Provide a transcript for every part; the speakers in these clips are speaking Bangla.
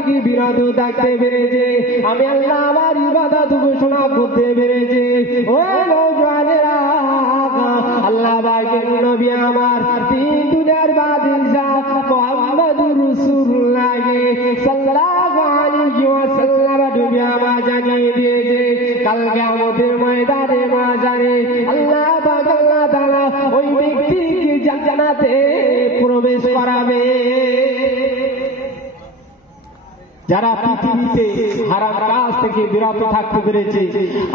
থেকে বিরত থাকতে পেরেছে, আমি আল্লাহ আমার ইবাদত ঘোষণা করতে পেরেছে। ও নওজওয়ানেরা, আল্লাহ পাকের নবী আমার তিন দুনিয়ার বাদশাহ মুহাম্মদুর রাসূলুল্লাহ সাল্লাল্লাহু আলাইহি ওয়াসাল্লাম নবী আমার জানিয়ে দিয়েছে, কাল কিয়ামতের ময়দানে মাঝারে আল্লাহ পাক আল্লাহ তাআলা ওই ব্যক্তিকে জান্নাতে প্রবেশ করাবে যারা পৃথিবীতে হারাম কাজ থেকে বিরত থাকতে পেরেছে,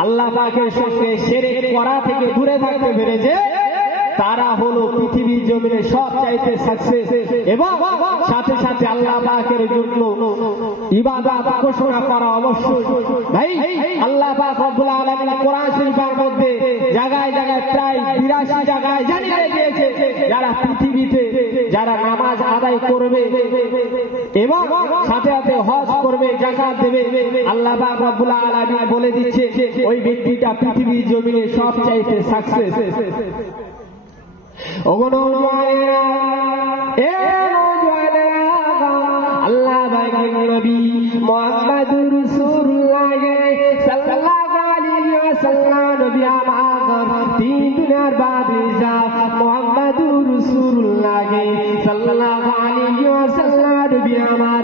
আল্লাহ পাকের সঙ্গে শিরক করা থেকে দূরে থাকতে পেরেছে, তারা হলো পৃথিবীর জমিনে সবচাইতে সাকসেস এবং সাথে সাথে আল্লাহ পাকের জন্য ইবাদত ঘোষণা করা অবশ্যই। ভাই, আল্লাহ পাক রব্বুল আলামিন কোরআন শরীফের মধ্যে জায়গায় জায়গায় প্রায় 82 জায়গায় জানিয়ে দিয়েছে, যারা পৃথিবীতে যারা নামাজ আদায় করবে এবং সাথে সাথে হজ করবে, যাকাত দেবে, আল্লাহ পাক রব্বুল আলামিন বলে দিচ্ছে ওই ব্যক্তিটা পৃথিবীর জমিনে সবচাইতে সাকসেস। আল্লাহ পাকের নবী মুহাম্মদুর রাসূলুল্লাহ সাল্লাল্লাহু আলাইহি ওয়াসাল্লাম নবী আমার তিন দুনিয়ার বাদশাহ মুহাম্মদুর রাসূলুল্লাহ সাল্লাল্লাহু আলাইহি ওয়াসাল্লাম নবী আমার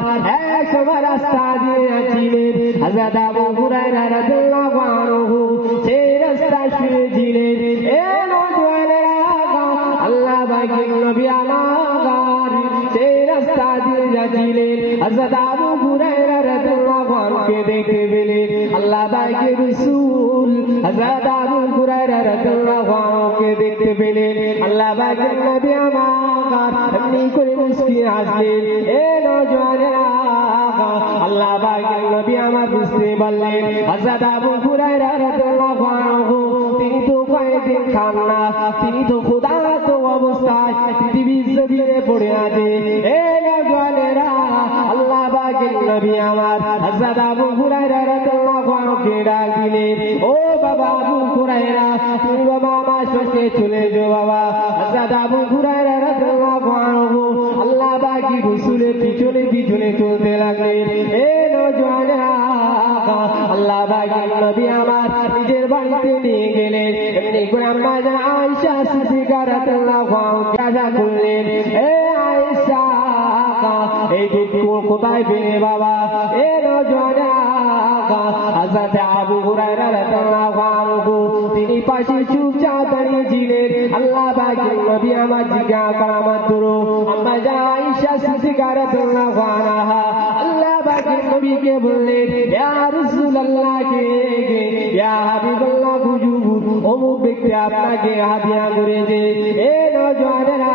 এক সময় রাস্তা দিয়ে যাচ্ছিলেন, হযরত আবু হুরায়রা রাদিয়াল্লাহু আনহু সেই রাস্তায় শুয়েছিলেন। আল্লাহ পাকের নবী আমার সেই রাস্তা দিয়ে যাচ্ছিলেন, হযরত আবু হুরায়রা রাদিয়াল্লাহু আনহুকে দেখতে পেলেন। আল্লাহ পাকের রাসূল হযরত আবু হুরায়রা রাদিয়াল্লাহু আনহুকে দেখতে পেলেন। আল্লাহ পাকের নবী আমার এমনি করে মুস্কিয়ে হাসলেন। এ নওজওয়ানেরা, আল্লাহ পাকের নবী আমার বুঝতে পারলেন হযরত আবু হুরায়রা রাদিয়াল্লাহু আনহু তিনি তো কয়েকদিন খান না, তিনি তো ক্ষুধার্ত অবস্থায় পৃথিবীর জমিনে পড়ে আছে। এ নওজওয়ানেরা, আল্লাহ পাকের নবী আমার হযরত আবু হুরায়রা রাদিয়াল্লাহু আনহুকে ডাক দিলেন, ও বাবা আবু হুরায়রা, তুমি বাবা আমার সঙ্গে চলে যাও বাবা। হযরত আবু হুরায়রা রাদিয়াল্লাহু আনহু আল্লাহ পাকের রাসূলের পিছনে পিছনে চলতে লাগলেন। এ নওজওয়ানেরা, আল্লাহ পাকের নবী আমার নিজের বাড়িতে নিয়ে গেলেন। এমনি করে আম্মা জান আয়েশা সিদ্দিকা রাদিয়াল্লাহু আনহা করলেন, এ আয়েশা, এই দুধ কোথায় পেলে বাবা? এ নওজওয়ানেরা, হযরত আবু হুরায়রা রাদিয়াল্লাহু আনহু তিনি পাশে চুপচাপ দাঁড়িয়েছিলেন। আল্লাহ পাকের নবী আমার জিজ্ঞাসা করা মাত্র আম্মা জান আয়েশা সিদ্দিকা রাদিয়াল্লাহু আনহা আল্লাহ পাকের নবীকে বললেন, ইয়া রাসূলুল্লাহ, ইয়া হাবিবাল্লাহ, হুজুর অমুক ব্যক্তি আপনাকে হাদিয়া করেছে। এ নওজওয়ানেরা,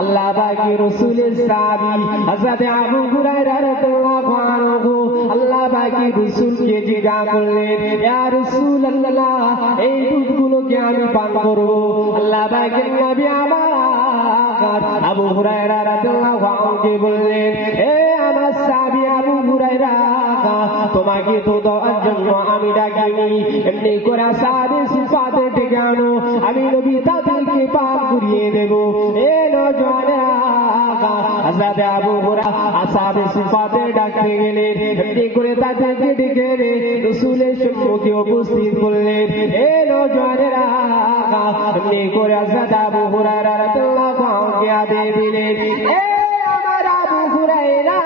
আল্লাহ পাকের রাসূলের সাহাবী হযরত আবু হুরায়রা রাদিয়াল্লাহু আনহু আল্লাহ পাকের রাসূলকে জিজ্ঞাসা করলেন, ইয়া রাসূলুল্লাহ, এই দুধগুলোকে আমি পান করব? আল্লাহ পাকের নবী আমার আবু হুরায়রা রাদিয়াল্লাহু আনহুকে বললেন, এ আমার সাহাবী আবু হুরায়রা, তোমাকে তো দেওয়ার জন্য আমি ডাকিনি, এমনি করে সাহাবী সিফাতে ডেকে আনো, আমি নবী তাদেরকে পান করিয়ে দেব। এ নওজওয়ানেরা, হযরত আবু হুরায়রা আসহাবে সিফাতে ডাকতে গেলেন। এমনি করে তাদেরকে ডেকে এনে রাসূলের সম্মুখে উপস্থিত করলেন। এ নওজওয়ানেরা, এমনি করে হযরত আবু হুরায়রা রাদিয়াল্লাহু আনহুকে আদেশ দিলেন, এ আমার আবু হুরায়রা,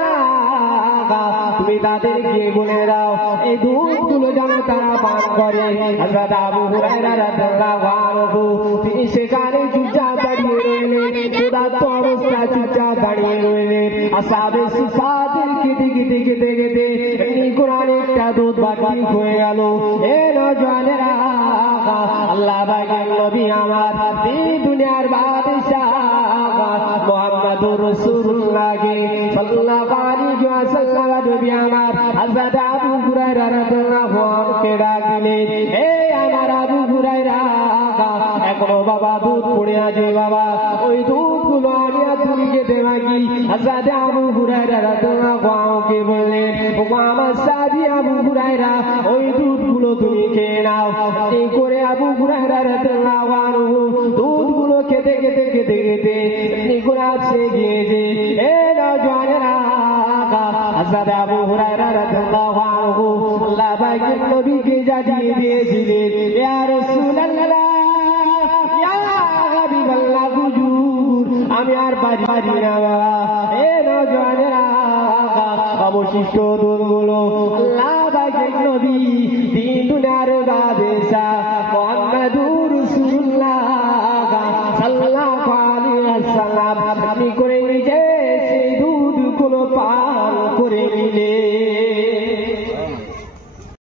তুমি তাদেরকে বলে দাও এই দুধগুলো যেন তারা পান করে। হযরত আবু হুরায়রা রাদিয়াল্লাহু আনহু তিনি সেখানে চুপচাপ দাঁড়িয়ে রইলেন, ক্ষুধার্ত অবস্থায় চুপচাপ দাঁড়িয়ে রইলেন। আসহাবে সিফাতকে দেখতে এমনি কোরআন একটা দুধ বাকি হয়ে গেল। এ নওজওয়ানেরা, আল্লাহ পাকের নবী আমার এই দুনিয়ার বাদশাহ মুহাম্মদুর রাসূলুল্লাহ সাল্লাল্লাহু আলাইহি ওয়াসাল্লাম নবী আমার হযরত আবু হুরায়রা রাদিয়াল্লাহু আনহুকে ডাক দিলেন, এ আমার আবু হুরায়রা, এখনো বাবা দুধ পড়ে আছে বাবা, ওই দুধগুলো আমি আর তুমি খেতে পারি? হযরত আবু হুরায়রা রাদিয়াল্লাহু আনহুকে বললেন, ও আমার সাহাবী আবু হুরায়রা, ওই দুধগুলো তুমি খেয়ে নাও। এই করে আবু হুরায়রা রাদিয়াল্লাহু আনহু দুধগুলো খেতে নিগুড়াচ্ছে গিয়েছে। এ নওজওয়ানেরা, হযরত আবু হুরায়রা রাদিয়াল্লাহু আনহু আল্লাহ পাকের নবীকে জানিয়ে দিয়েছিলেন, ইয়া রাসূলুল্লাহ, ইয়া হাবিবাল্লাহ, হুজুর আমি আর বাড়ি না। এ নওজওয়ানেরা অবশিষ্ট দূরগুলো